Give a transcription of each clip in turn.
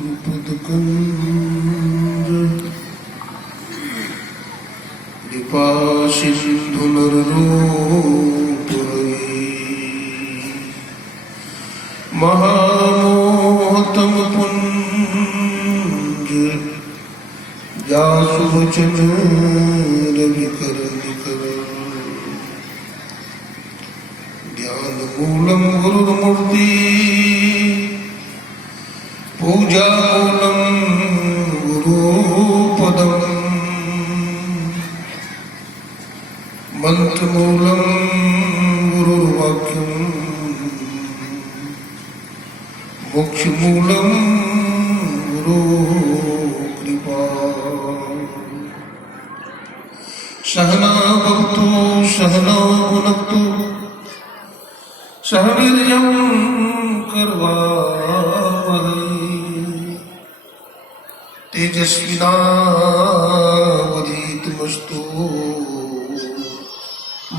गुरुपदकुंज कृपा सिंधु नररूप महामोहतम पुंज जासु वचन रविकर ज्ञान मूलम गुरुमूर्ति पूजा मूलम गुरुपदम मंत्र मूलम गुरुर्वाक्यम मोक्ष मूलम गुरु कृपा सहना भवतु सहना भुनक्तु सह वीर्यं करवावहै तेजस्विनावधीतमस्तु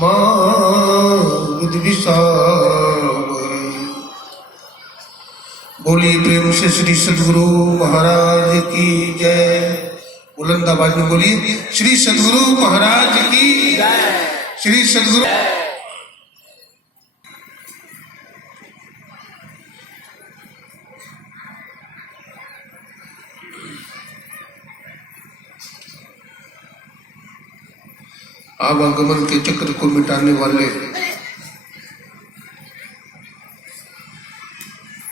मा विद्विषावहै। बोलिए प्रेम से श्री सद्गुरु महाराज की जय। बुलंद आवाज में बोलिए श्री सद्गुरु महाराज की जय। श्री सद्गुरु। आवागमन के चक्र को मिटाने वाले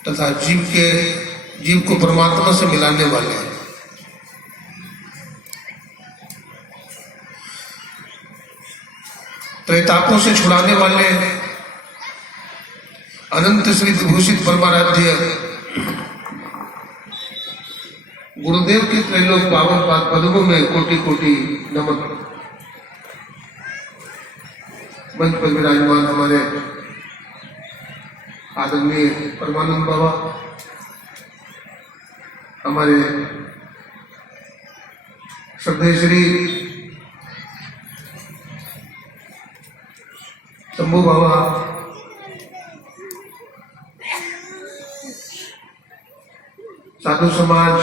तथा जीव को परमात्मा से मिलाने वाले त्रैतापों से छुड़ाने वाले अनंत श्री विभूषित परमाराध्य गुरुदेव के त्रैलोक पावन पाद पद्मों में कोटि कोटि नमन। मंच पर विराजमान हमारे आदरणीय परमानंद बाबा, हमारे श्रद्धेय श्री शंभू बाबा, साधु समाज,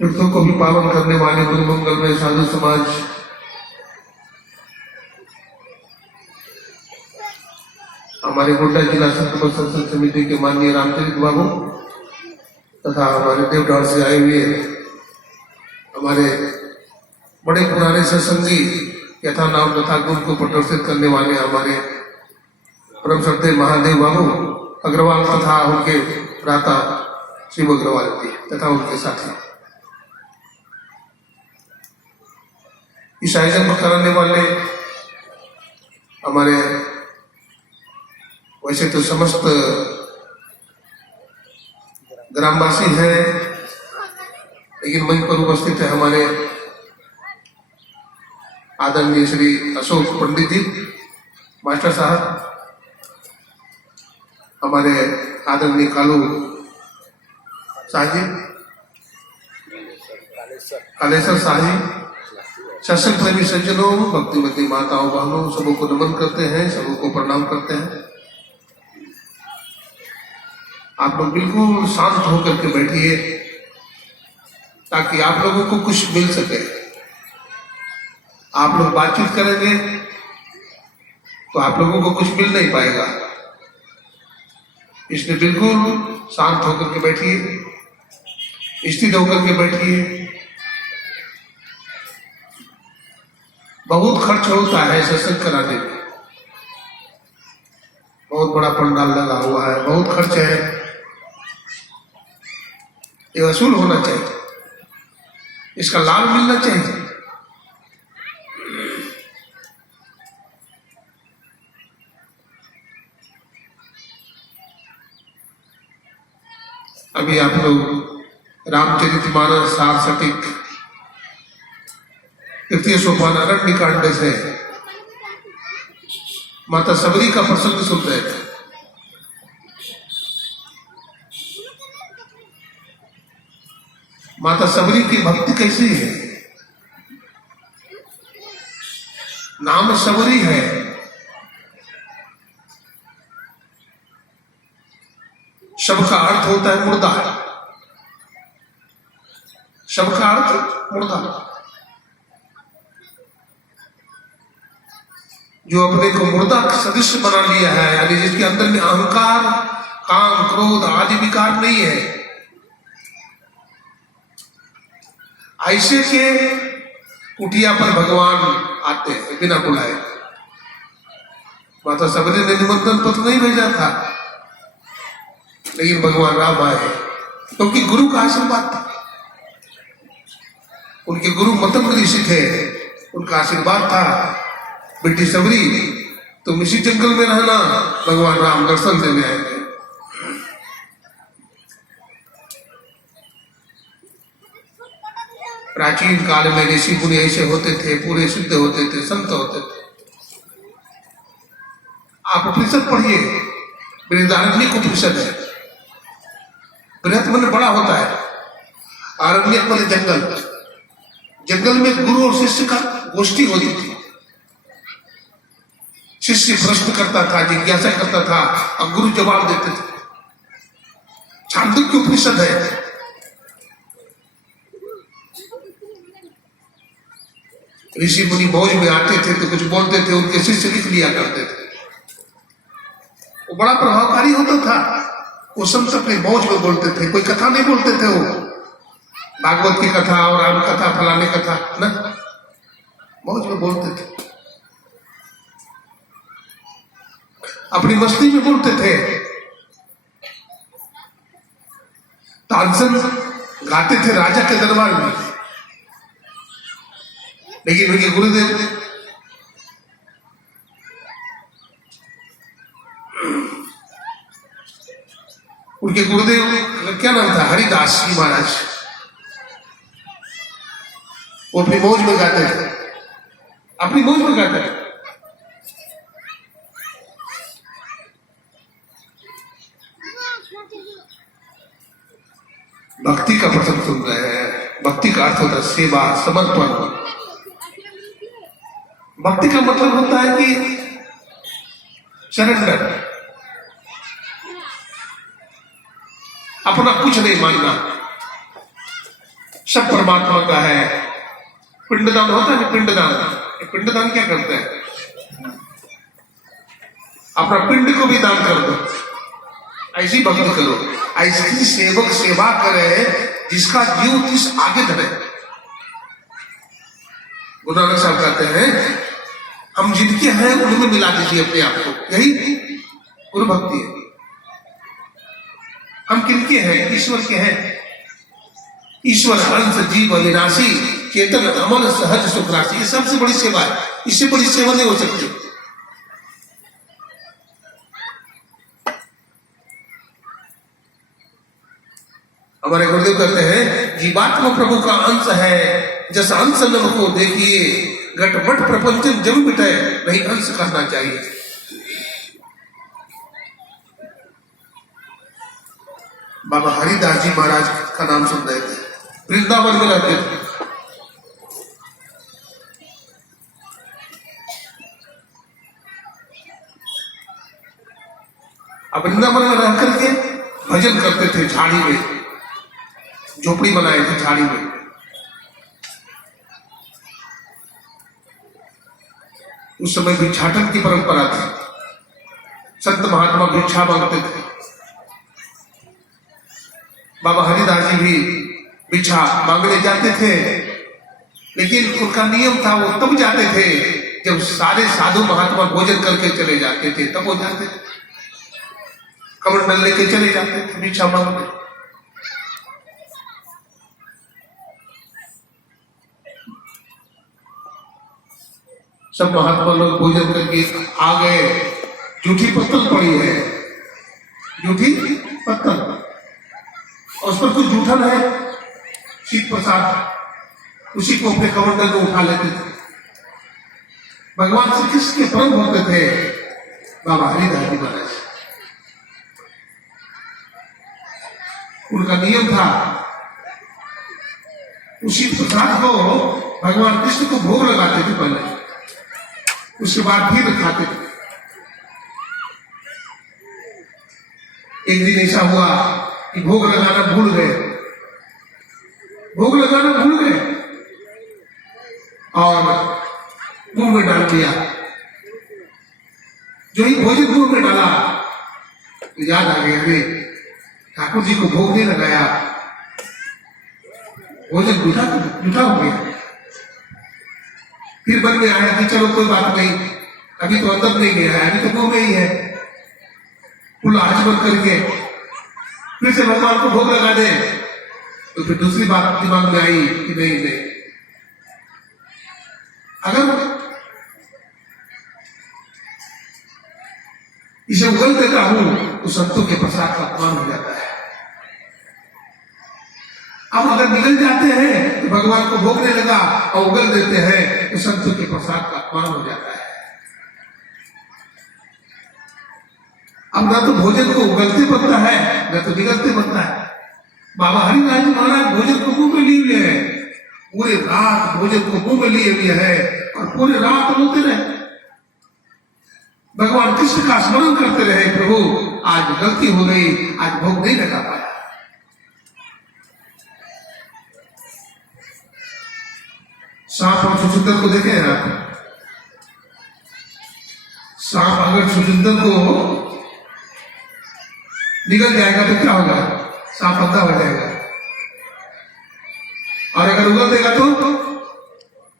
तीर्थों को भी पावन करने वाले गुरु मंगल में साधु समाज, हमारे गोड्डा जिला संत संसद समिति के माननीय रामचरित बाबू तथा हमारे देवढाड़ से आए हुए हमारे बड़े पुराने सत्संगी यथा नाम तथा गुरु को प्रदर्शित करने वाले हमारे परम श्रद्धेय महादेव बाबू अग्रवाल तथा उनके भ्राता शिव अग्रवाल जी तथा उनके साथी, इस आयोजन को कराने वाले हमारे वैसे तो समस्त ग्रामवासी हैं, लेकिन मंच पर उपस्थित है हमारे आदरणीय श्री अशोक पंडित जी मास्टर साहब, हमारे आदरणीय कालू शाह जी, कालेश्वर शाह जी, सत्संग प्रेमी सज्जनों, भक्तिमती माताओं बहनों, सबों को नमन करते हैं, सबों को प्रणाम करते हैं। आप लोग बिल्कुल शांत होकर के बैठिए ताकि आप लोगों को कुछ मिल सके। आप लोग बातचीत करेंगे तो आप लोगों को कुछ मिल नहीं पाएगा, इसलिए बिल्कुल शांत होकर के बैठिए, स्थिर होकर के बैठिए। बहुत खर्च होता है सत्संग कराने में, बहुत बड़ा पंडाल लगा हुआ है, बहुत खर्च है, ये वसूल होना चाहिए, इसका लाभ मिलना चाहिए। अभी आप लोग रामचरितमानस सार सटीक तृतीय सोपान अरण्य कांड से माता सबरी का प्रसंग सुन रहे थे। माता सबरी की भक्ति कैसी है? नाम सबरी है, शब का अर्थ होता है मुर्दा, शब का अर्थ मुर्दा। जो अपने को मुर्दा सदृश बना लिया है, यानी जिसके अंदर में अहंकार, काम, क्रोध आदि विकार नहीं है, ऐसे के कुटिया पर भगवान आते हैं बिना बुलाए। माता सबरी ने निमंत्रण पत्र नहीं भेजा था, लेकिन भगवान राम आए क्योंकि गुरु का आशीर्वाद था। उनके गुरु मतम ऋषि थे, उनका आशीर्वाद था, बेटी सबरी तुम इसी जंगल में रहना, भगवान राम दर्शन देने आएंगे। प्राचीन काल में ऋषि मुनि ऐसे होते थे, पूरे सिद्ध होते थे, संत होते थे। आप उपनिषद पढ़िए, बृहदारण्यक उपनिषद है। बृहत मन बड़ा होता है, आरण्यक मन जंगल। जंगल में गुरु और शिष्य का गोष्ठी होती थी। शिष्य प्रश्न करता था, जिज्ञासा करता था और गुरु जवाब देते थे। छांदोग्य उपनिषद है। ऋषि मुनि मौज में आते थे तो कुछ बोलते थे, उनके शिष्य लिख लिया करते थे। वो बड़ा प्रभावकारी होता था। वो संत अपने मौज में बोलते थे, कोई कथा नहीं बोलते थे। वो भागवत की कथा और राम कथा, फलाने कथा ना, मौज में बोलते थे, अपनी मस्ती में बोलते थे। तानसेन गाते थे राजा के दरबार में, लेकिन उनके गुरुदेव का क्या नाम था, हरिदास जी महाराज। वो अपनी मौज में गाते थे, अपनी मौज में गाते थे। भक्ति का प्रसंग सुन रहे हैं। भक्ति का अर्थ होता है सेवा, समर्पण। भक्ति का मतलब होता है कि सरेंडर, अपना कुछ नहीं मानना, सब परमात्मा का है। पिंडदान होता है, पिंडदान। पिंडदान क्या करते हैं, अपना पिंड को भी दान कर दो। ऐसी भक्ति करो, ऐसी सेवक सेवा करे जिसका जीव किस आगे धरे। गुरु नानक साहब कहते हैं, हम जिनके हैं उनमें मिला दीजिए अपने आप को। यही गुरु भक्ति है। हम किनके हैं, ईश्वर के हैं। ईश्वर अंश जीव अविनाशी, चेतन अमल सहज सुख राशि। ये सबसे बड़ी सेवा है, इससे बड़ी सेवा नहीं हो सकती। हमारे गुरुदेव कहते हैं, जीवात्मा प्रभु का अंश है, जैसा अंश नम को देखिए, घटमट प्रपंचन जब मिटे, नहीं अंश करना चाहिए। बाबा हरिदास जी महाराज का नाम सुन रहे थे, वृंदावन में रहते थे। अब वृंदावन में रह करके भजन करते थे, झाड़ी में झोपड़ी बनाए थे, झाड़ी में। उस समय भिक्षाटन की परंपरा थी, संत महात्मा भिक्षा मांगते थे। बाबा हरिदास जी भी भिक्षा मांगने जाते थे, लेकिन उनका नियम था, वो तब जाते थे जब सारे साधु महात्मा भोजन करके चले जाते थे, तब वो जाते थे। कमंडल लेके चले जाते थे भिक्षा मांगने। सब महात्मा लोग भोजन करके आ गए। जूठी पत्तल पड़ी है, जूठी पत्तल, और उस पर कुछ जूठन है, शीत प्रसाद, उसी को अपने कमंडल में उठा लेते थे। भगवान श्री कृष्ण के परम भक्त थे बाबा हरिदास जी महाराज। उनका नियम था, उसी प्रसाद को भगवान कृष्ण को भोग लगाते थे पहले, उसके बाद फिर खाते थे। एक दिन ऐसा हुआ कि भोग लगाना भूल गए, भोग लगाना भूल गए और मुंह में डाल दिया। जो ही भोजन मुंह में डाला तो याद आ गया, अरे ठाकुर जी को भोग नहीं लगाया, भोजन जूठा हो गया। फिर मन में आया कि चलो कोई बात नहीं, अभी तो अंदर नहीं गया है, अभी तो मुंह में ही है, खुला आज बंद करके फिर से भगवान को भोग लगा दे। तो फिर दूसरी बात दिमाग में आई कि नहीं, अगर इसे उगल देता हूं तो संतों के प्रसाद का अपमान हो जाता है। अब अगर निकल जाते हैं तो भगवान को भोगने लगा और उगल देते हैं तो संतों के प्रसाद का अपमान हो जाता है। अब न तो भोजन को उगलते बनता है, न तो निगलते बनता है। बाबा हरिदास जी महाराज भोजन को मुंह में लिए हुए हैं, पूरे रात भोजन को मुंह में लिए हुए हैं और पूरे रात रोते रहे, भगवान कृष्ण का स्मरण करते रहे, प्रभु आज गलती हो गई, आज भोग नहीं लगा पाया। सांप और छुछुंदर को देखे हैं आप? सांप अगर छुछुंदर को निकल जाएगा तो क्या होगा? सांप अंधा हो जाएगा, और अगर उगल देगा तो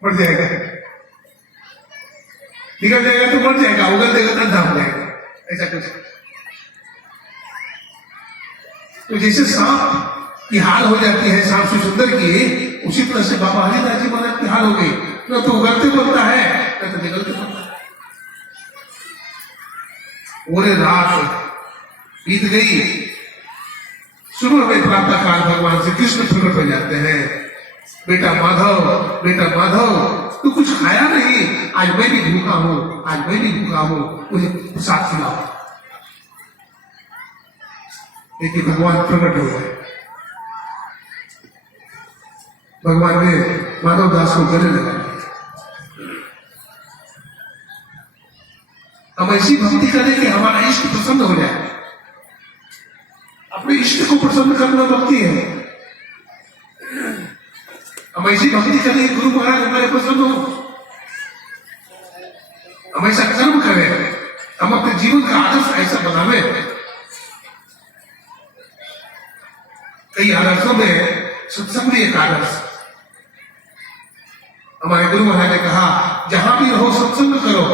मर जाएगा, निकल जाएगा तो मर जाएगा, उगल देगा तो अंधा हो जाएगा। ऐसा कुछ तो जैसे सांप की हाल हो जाती है, सांप छुछुंदर की, उसी तरह से बाबा हरिदास जी महाराज की हाल हो गई। न तो उगलते बनता है, न तो निकलते बनता है। पूरे रात बीत गई, सुबह में प्रातः काल भगवान श्री कृष्ण प्रकट हो जाते हैं। बेटा माधव तू कुछ खाया नहीं, आज मैं भी भूखा हूं, आज मैं भी भूखा हूं, मुझे प्रसाद खिलाओ। लेकिन भगवान प्रकट हो गए। भगवान ने माधव दास को गले लगा दिया। हम ऐसी भक्ति करें कि हमारा इष्ट प्रसन्न हो जाए। अपने इष्ट को प्रसन्न करना भक्ति है। हम ऐसी भक्ति करें, गुरु महाराज हमारे प्रसन्न हो, हम ऐसा कर्म करें, हम अपने जीवन का आदर्श ऐसा बनावे। कई आदर्शों में सत्संग भी एक आदर्श। हमारे गुरु महाराज ने कहा, जहां भी रहो सत्संग करो।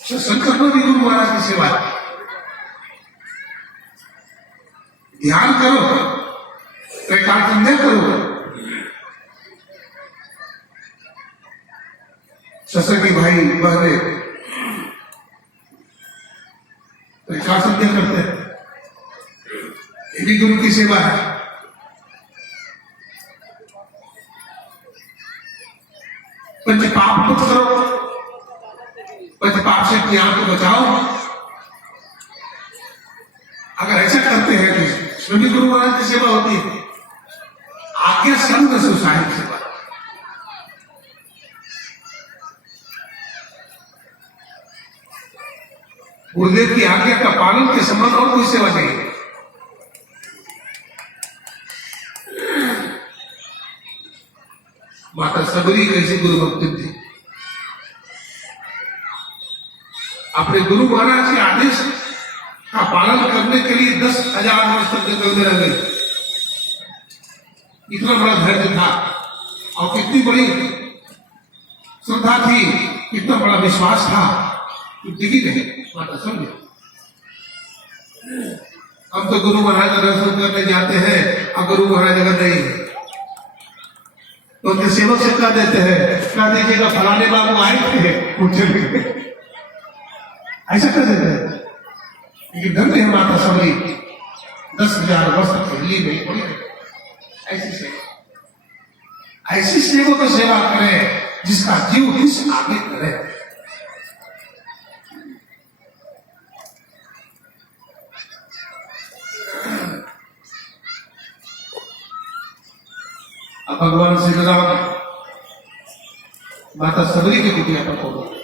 सत्संग करना भी गुरु महाराज की सेवा है। ध्यान करो, त्रैकाल करो। सत्संगी भाई बहने त्रैकाल संध्या करते हैं, ये भी गुरु की सेवा है। पंच पाप मुक्त करो, पंच पाप से अपने आप को बचाओ। अगर ऐसा करते हैं तो स्वयं गुरु महाराज की सेवा होती है। आज्ञा संग सुसाहिब सेवा। गुरुदेव की आज्ञा का पालन के समान और कोई सेवा नहीं। माता सबरी कैसी गुरु भक्ति थी। अपने गुरु महाराज के आदेश का पालन करने के लिए 10,000 वर्ष तक जंगल में रह गई। इतना बड़ा धैर्य था और कितनी बड़ी श्रद्धा थी, कितना बड़ा विश्वास था, दिखी नहीं माता समझे। हम तो गुरु महाराज का दर्शन करने जाते हैं और गुरु महाराज अगर नहीं है तो उनके सेवक से कह देते हैं, कह दीजिएगा फलाने बाबू आए थे पूछे, ऐसा कर देते हैं। लेकिन धन्य है माता सबरी, 10,000 वर्ष तक दिल्ली में पड़ी। ऐसी सेवक की सेवा करें जिसका जीव हिस्स आगे करे। अब भगवान श्री राम माता सबरी की कुटिया पर पहुंचे।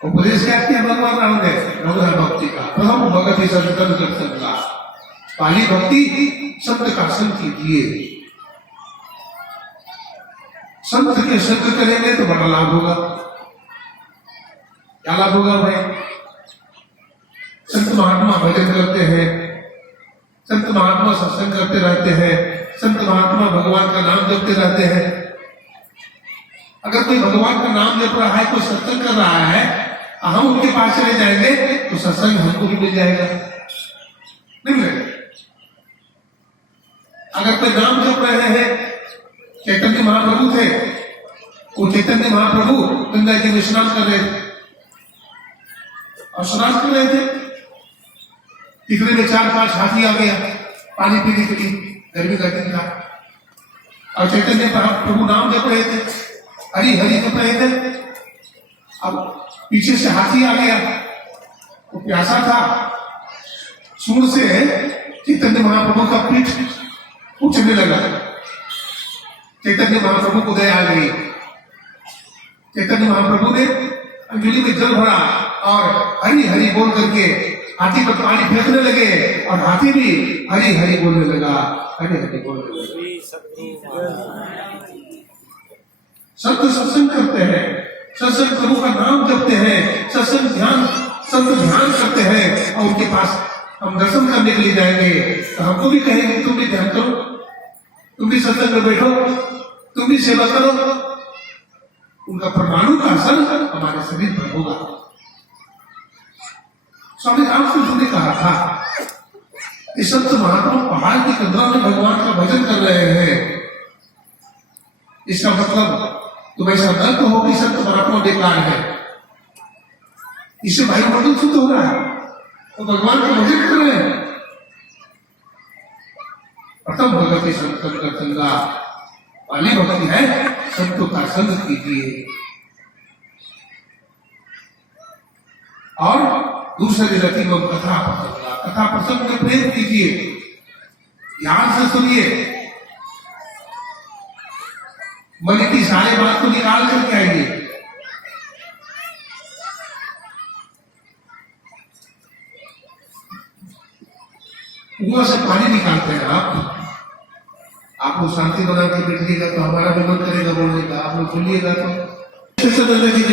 उपदेश क्या किया भगवान राम ने? रघुनाथ भक्ति का प्रथम भगत ही संतन कर सकता, पहली भक्ति संत का संग कीजिए। संत के संग करेंगे तो बड़ा लाभ होगा। क्या लाभ होगा भाई? संत महात्मा भजन करते हैं, संत महात्मा सत्संग करते रहते हैं, संत महात्मा भगवान का नाम जपते रहते हैं। अगर कोई भगवान का नाम जप रहा है, कोई सत्संग कर रहा है, हम उनके पास चले जाएंगे तो सत्संग हमको भी मिल जाएगा, नहीं मिलेगा? अगर कोई नाम जप रहे हैं, चैतन्य महाप्रभु थे, वो चैतन्य महाप्रभु गंगा जी में स्नान कर रहे थे और स्नान कर रहे थे, इतने में 4-5 हाथी आ गया पानी पीने के लिए, गर्मी का दिन था, और चैतन्य महाप्रभु नाम जप रहे थे, हरि हरि जप रहे थे। अब पीछे से हाथी आ गया, वो प्यासा था, सूंड से चैतन्य महाप्रभु का पीठ उछलने लगा। चैतन्य महाप्रभु को दया आ गई, चैतन्य महाप्रभु ने अंजलि में जल भरा और हरि हरि बोल करके हाथी पर पानी फेंकने लगे, और हाथी भी हरि हरि बोलने लगा, हरि हरि बोलने लगा। संत सत्संग करते हैं, सत्संग प्रभु का नाम जपते हैं, सत्संग ध्यान संत ध्यान करते हैं, और उनके पास हम दर्शन करने के लिए जाएंगे तो हमको भी कहेंगे तुम भी ध्यान करो, तुम भी सत्संग में बैठो, तुम भी सेवा करो। उनका परमाणु का असर हमारे शरीर पर होगा। स्वामी रामकृष्ण ने कहा था कि संत महात्मा पहाड़ की कदरा में भगवान का भजन कर रहे हैं, इसका मतलब तुम ऐसा न कहो कि संत महात्मा बेकार है, इससे वायुमंडल शुद्ध हो रहा है, वो भगवान का भजन कर रहे हैं। प्रथम भगत संत का संगा, पहली भक्ति है संतों का संग कीजिए, और दूसरी रति में कथा प्रसंग, कथा प्रसंग में प्रेम कीजिए, ध्यान से सुनिए, मन की सारे बात को निकाल करके आइए। कुआं से पानी निकालते हैं आप लोग शांति बना के बैठिएगा तो हमारा भी मन करेगा बोलने का, आप लोग सुनिएगा तो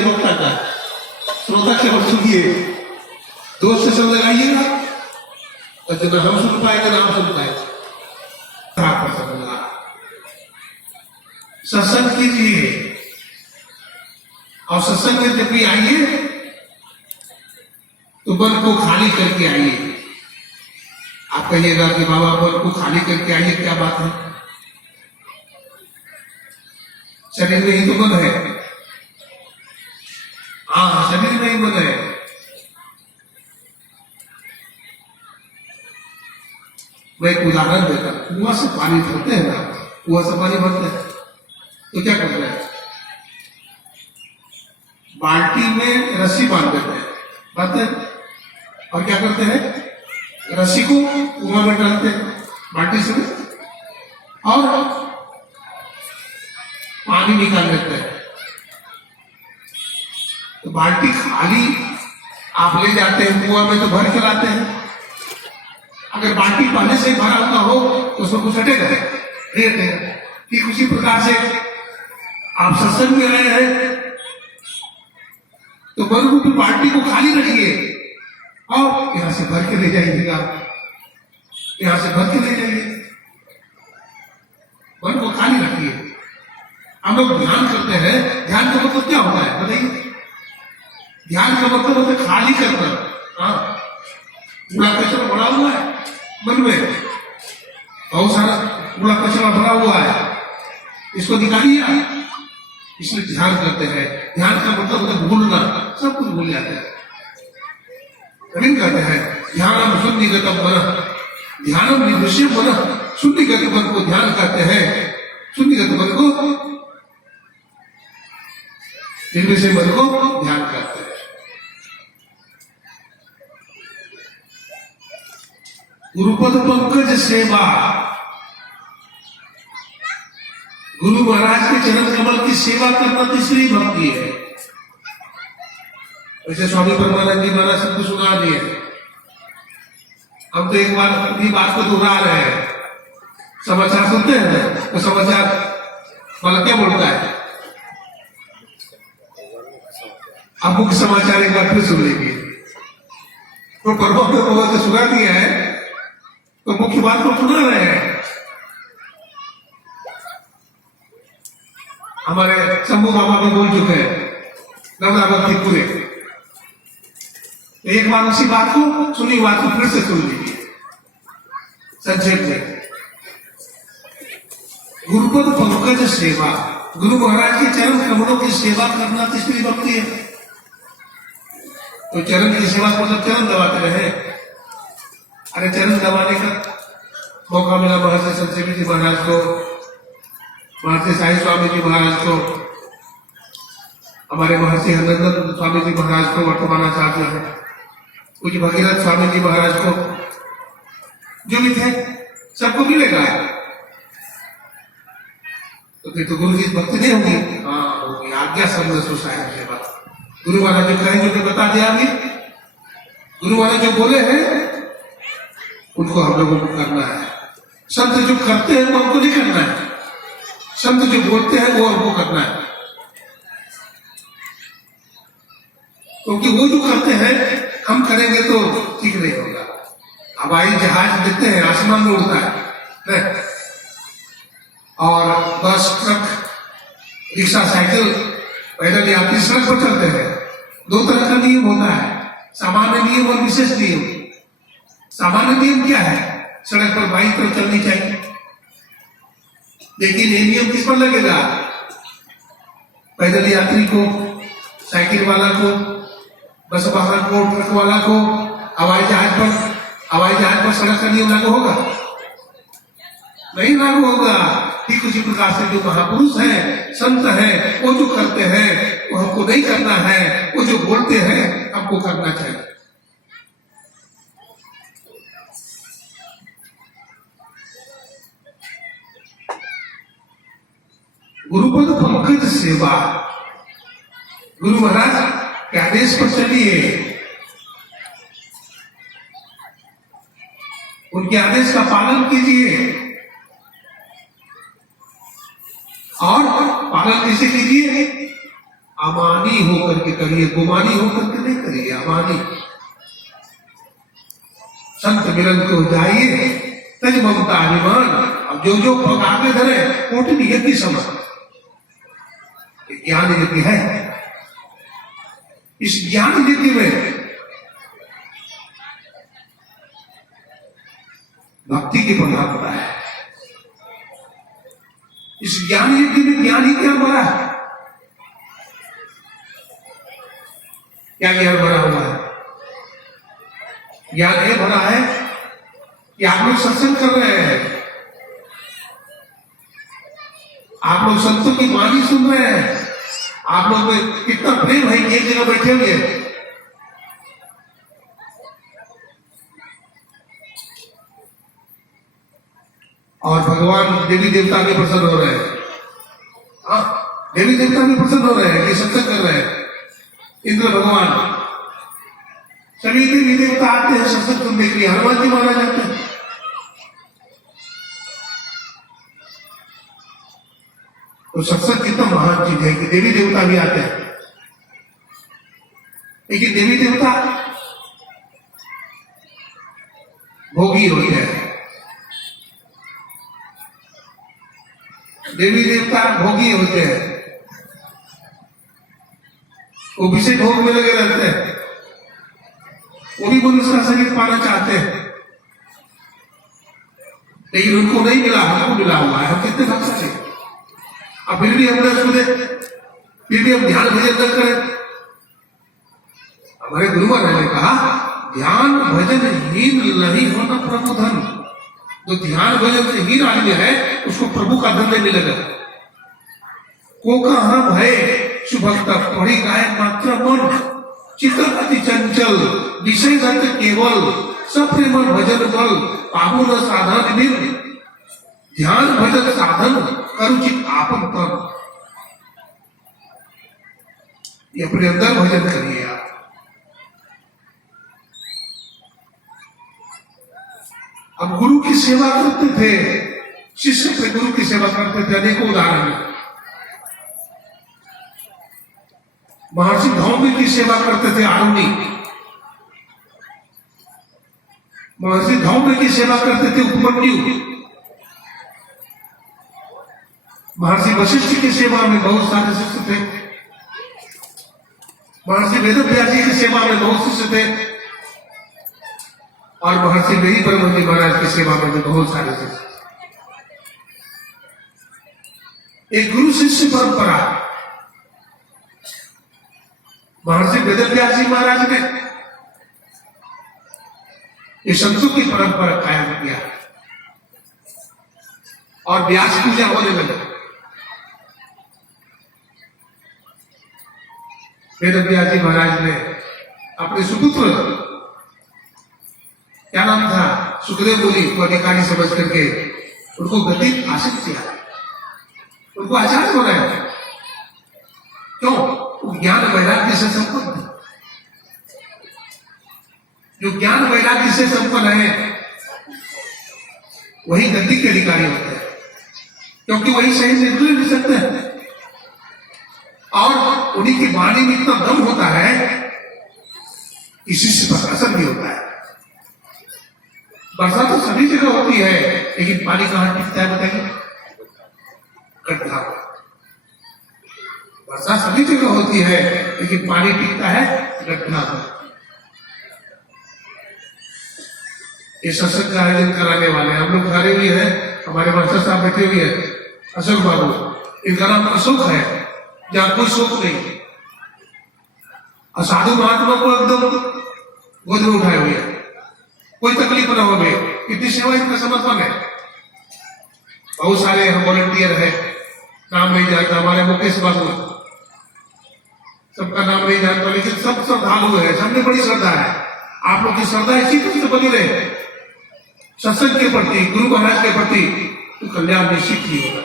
वक्ता का श्रोता के वक्त सुनिए, दोस्त से सब लगाइएगा तो जब हम सुन पाएंगे ना हम सुन पाएंगे। सत्संग कीजिए, और सत्संग में जब भी आइए तो मन को खाली करके आइए। आप कहिएगा कि बाबा मन को खाली करके आइए, क्या बात है? शरीर में ही तो मन है, हाँ शरीर में ही मन है। मैं एक उदाहरण देता हूं, कुआं से पानी भरते हैं ना, कुआं से पानी भरते हैं तो क्या करते हैं? बाल्टी में रस्सी बांध देते हैं, बांधते हैं, और क्या करते हैं? रस्सी को कुआं में डालते हैं बाल्टी से, और पानी निकाल लेते हैं। तो बाल्टी खाली आप ले जाते हैं कुआं में तो भर के लाते हैं, अगर बाल्टी पहले से भरा हुआ हो तो उसमें कुछ हटेगा नहीं हटेगा। ठीक उसी प्रकार से आप सत्संग में आए हैं तो मन रूपी बाल्टी को खाली रखिए, और यहां से भर के ले जाइएगा, यहां से भर के ले जाइए, मन को खाली रखिए। हम लोग ध्यान करते हैं, ध्यान का मतलब क्या होता है बताइए? ध्यान का मतलब होता है खाली करना। हाँ, कूड़ा कचरा भरा हुआ है मन में, बहुत सारा कूड़ा कचरा भरा हुआ है, इसको निकालिए। इसलिए ध्यान करते हैं। ध्यान का मतलब होता है भूलना, सब कुछ भूल जाते हैं। कभी कहते हैं ध्यान शून्यगतम मन, ध्यानम निर्विषय मन, शून्यगत मन को ध्यान करते हैं, शून्यगत मन को निर्विषय मन को ध्यान करते हैं। गुरुपद पंकज सेवा, गुरु महाराज के चरण कमल की सेवा करना तीसरी भक्ति है। वैसे स्वामी परमानंद जी महाराज सबको सुना दिए, हम तो एक बार अपनी बात को दोहरा रहे हैं। समाचार सुनते हैं ना, तो समाचार वाला क्या बोलता है, आप मुख्य समाचार एक बार फिर सुन लीजिए। तो परमात्मा ने सुना दिया है तो मुख्य बात को सुना रहे हैं। हमारे शंभू बाबा भी बोल चुके हैं नवरावती पूरे, एक बार उसी बात को सुनी बात को फिर से सुन लीजिए संक्षेप में। गुरुपद पंकज सेवा, गुरु महाराज के चरण कमलों की सेवा करना तीसरी भक्ति है। तो चरण की सेवा मतलब चरण दबाते रहे। अरे चरण दबाने का मौका मिला महर्षि संजीवी जी महाराज को, महर्षि साई स्वामी जी महाराज को, हमारे महर्षि हरनंदन स्वामी जी महाराज को वर्तमान आचार्य है, कुछ भगीरथ स्वामी जी महाराज को, जो भी थे सबको मिलेगा। तो फिर तो गुरु की भक्ति नहीं होगी, हाँ होगी, आज्ञा समझ सुसाया सेवा। गुरु महाराज जो कहेंगे तो बता दिया अभी, गुरु महाराज जो बोले हैं उनको हम लोगों को करना है। संत जो करते हैं वो हमको नहीं करना है, संत जो बोलते हैं वो हमको करना है। क्योंकि वो जो करते हैं हम करेंगे तो ठीक नहीं होगा। हवाई जहाज देखते हैं आसमान में उड़ता है, और बस ट्रक रिक्शा साइकिल पैदल यात्री सड़क पर चलते हैं। दो तरह का नियम होता है, सामान्य नियम और विशेष नियम। सामान्य नियम क्या है, सड़क पर बाइक पर चलनी चाहिए, लेकिन ये नियम किस पर लगेगा, पैदल यात्री को, साइकिल वाला को, बस वाहन को, ट्रक वाला को। हवाई जहाज पर सड़क का नियम लागू होगा? नहीं लागू होगा। ठीक उसी प्रकार से जो महापुरुष हैं, संत हैं, वो जो करते हैं वो हमको नहीं करना है, वो जो बोलते हैं हमको करना चाहिए। गुरुपद पंकज सेवा, गुरु महाराज के आदेश पर चलिए, उनके आदेश का पालन कीजिए। और पालन कैसे कीजिए, अमानी होकर के करिए, गुमानी होकर के नहीं करिए, अमानी। संत मिलन को जाइए तज ममता अभिमान, अब जो पग आगे धरे कोटि यज्ञ समान। ज्ञान यज्ञ है, इस ज्ञान यज्ञ में भक्ति की प्रधानता है। इस ज्ञान यज्ञ में ज्ञान ही क्या बड़ा है, क्या ज्ञान बड़ा हुआ है? ज्ञान ये बड़ा है कि आप लोग सत्संग कर रहे हैं, आप लोग संतों की वाणी सुन रहे हैं, आप लोग में कितना प्रेम है, एक जगह बैठे हुए। और भगवान देवी देवता भी प्रसन्न हो रहे हैं, हाँ देवी देवता भी प्रसन्न हो रहे हैं कि सत्संग कर रहे हैं। इंद्र भगवान, सभी देवी देवता आते हैं सत्संग सुनने के लिए, हनुमान जी महाराज आते हैं। तो सत्संग कितना महान चीज है कि देवी देवता भी आते हैं। लेकिन देवी देवता भोगी होते हैं, देवी देवता भोगी होते हैं, वो विषय भोग में लगे रहते हैं, वो भी मनुष्य का शरीर पाना चाहते हैं, लेकिन उनको नहीं मिला, हमको मिला हुआ है। हम कितने भक्त थे, अब फिर भी हम न सुने, फिर भी हम ध्यान भजन न करें। हमारे गुरु महाराज ने कहा, ध्यान भजन हीन नहीं होना प्रभु धन। जो ध्यान भजन से हीन आदमी है उसको प्रभु का धन नहीं मिलेगा। को कहा भय सुभक्त पढ़ी गाय मात्र मन, चित्त अति चंचल विषय गत केवल, सप्रेम भजन बल पाबु न साधन निर्म। ध्यान भजन साधन करुचित आपन तन। ये अपने अंदर भजन करिए आप, सेवा करते थे, शिष्य अपने गुरु की सेवा करते थे, अनेकों उदाहरण है। महर्षि धौम्य की सेवा करते थे आरुणि, महर्षि धौम्य की सेवा करते थे उपमन्यु, महर्षि वशिष्ठ की सेवा में बहुत सारे शिष्य थे, महर्षि वेदव्यास जी की सेवा में बहुत शिष्य थे, और महर्षि वेदी ब्रह्म जी महाराज की सेवा में भी बहुत सारे शिष्य। एक गुरु शिष्य परंपरा महर्षि वेदव्यास जी महाराज ने ये संतों की परंपरा कायम किया और व्यास पूजा होने लगी। वेदव्यास जी महाराज ने अपने सुपुत्र, क्या नाम था, सुखदेव मुनि को अधिकारी समझ करके उनको गति हासिल किया, उनको आचार्य बनाया। क्यों? ज्ञान वैराग्य से संपन्न, जो ज्ञान वैराग्य से संपन्न है वही गति के अधिकारी होते हैं, क्योंकि वही सही निर्णय ले सकते हैं और उन्हीं की वाणी में इतना दम होता है कि शिष्य पर असर भी होता है। वर्षा तो सभी जगह होती है, लेकिन पानी कहां टिकता है बताइए? गड्ढा। वर्षा सभी जगह होती है, लेकिन पानी टिकता है गड्ढा पर। ये सत्संग का आयोजन कराने वाले हम लोग खड़े हुए हैं, हमारे मास्टर साहब बैठे हुए हैं, अशोक बाबू, इनका नाम अशोक है, जहां कोई शोक नहीं, और साधु महात्मा को एकदम गोद में उठाए हुए हैं, कोई तकलीफ न हो गई, इतनी सेवा इनका समर्पण है। बहुत सारे हम वॉलंटियर हैं, नाम नहीं जानता, हमारे मुकेश बाबू, सबका नाम नहीं जानता, लेकिन सब श्रद्धालु है, सबने बड़ी श्रद्धा है। आप लोग की श्रद्धा इसी तरह से बनी रहे सत्संग के प्रति, गुरु महाराज के प्रति, तो कल्याण निश्चित ही होगा।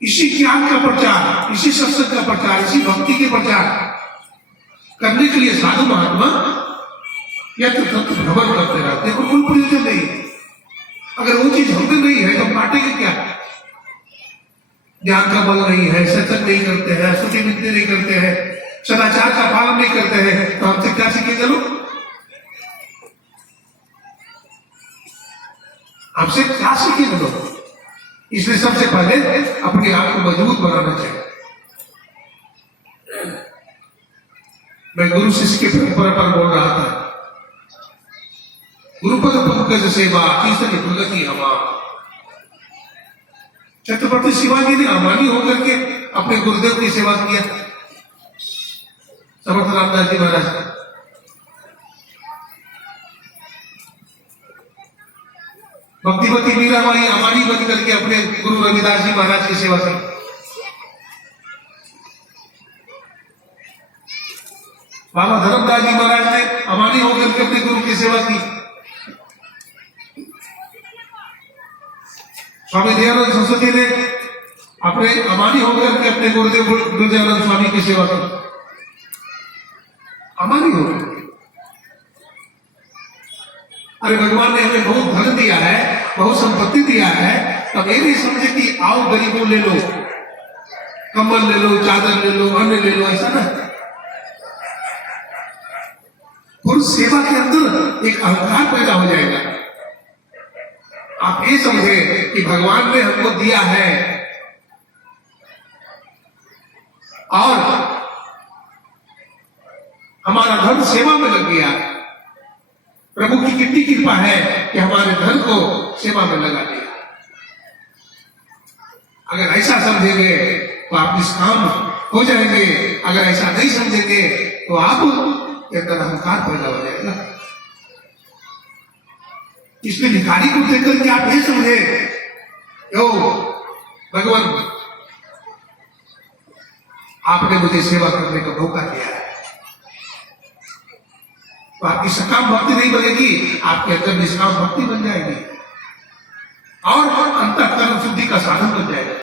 इसी ज्ञान का प्रचार, इसी सत्संग का प्रचार, इसी भक्ति के प्रचार करने के लिए साधु महात्मा या तो भ्रमण करते रहते हैं, कोई प्रयोजन नहीं। अगर वो चीज हमने नहीं है तो बांटेंगे क्या? ज्ञान का बल नहीं है, सत्संग नहीं करते हैं, स्तुति विनती नहीं करते हैं, सदाचार का पालन नहीं करते हैं, तो हमसे क्या सीखेंगे लोग? हमसे क्या सीखेंगे लोग? इसलिए सबसे पहले अपने आप को मजबूत बनाना चाहिए। मैं गुरु शिष्य की परंपरा पर बोल रहा था। गुरुपद पंकज सेवा तीसरी प्रगति हवा। छत्रपति शिवाजी ने अमानी होकर के अपने गुरुदेव की सेवा किया, समर्थ रामदास जी महाराज। भक्तिवती मीराबाई अमानी बन करके अपने गुरु रविदास जी महाराज की सेवा की। बाबा धर्मदास जी महाराज ने अमानी होकर के अपने गुरु की सेवा की। स्वामी दयानंद सरस्वती ने अपने अमानी होकर के अपने गुरुदेव गुरुदयानंद स्वामी की सेवा की। अमानी हो गए। अरे भगवान ने हमें बहुत धन दिया है, बहुत संपत्ति दिया है, तब ये नहीं समझे कि आओ गरीबों ले लो, कम्बल ले लो, चादर ले लो, अन्न ले लो, ऐसा ना। पुरुष सेवा के अंदर एक अहंकार पैदा हो जाएगा। आप ये समझे कि भगवान ने हमको दिया है और हमारा धन सेवा में लग गया। प्रभु की कितनी कृपा है कि हमारे धन को सेवा में लगा दिया। अगर ऐसा समझेंगे तो आप निष्काम हो जाएंगे, अगर ऐसा नहीं समझेंगे तो आप अंदर अहंकार पैदा हो जाएगा। इसमें भिखारी को देखकर के आप ये समझे, यो भगवान आपने मुझे सेवा करने का मौका दिया है, तो आपकी सकाम भक्ति नहीं बनेगी, आपके अंदर निष्काम भक्ति बन जाएगी और अंतःकरण शुद्धि का साधन बन जाएगा।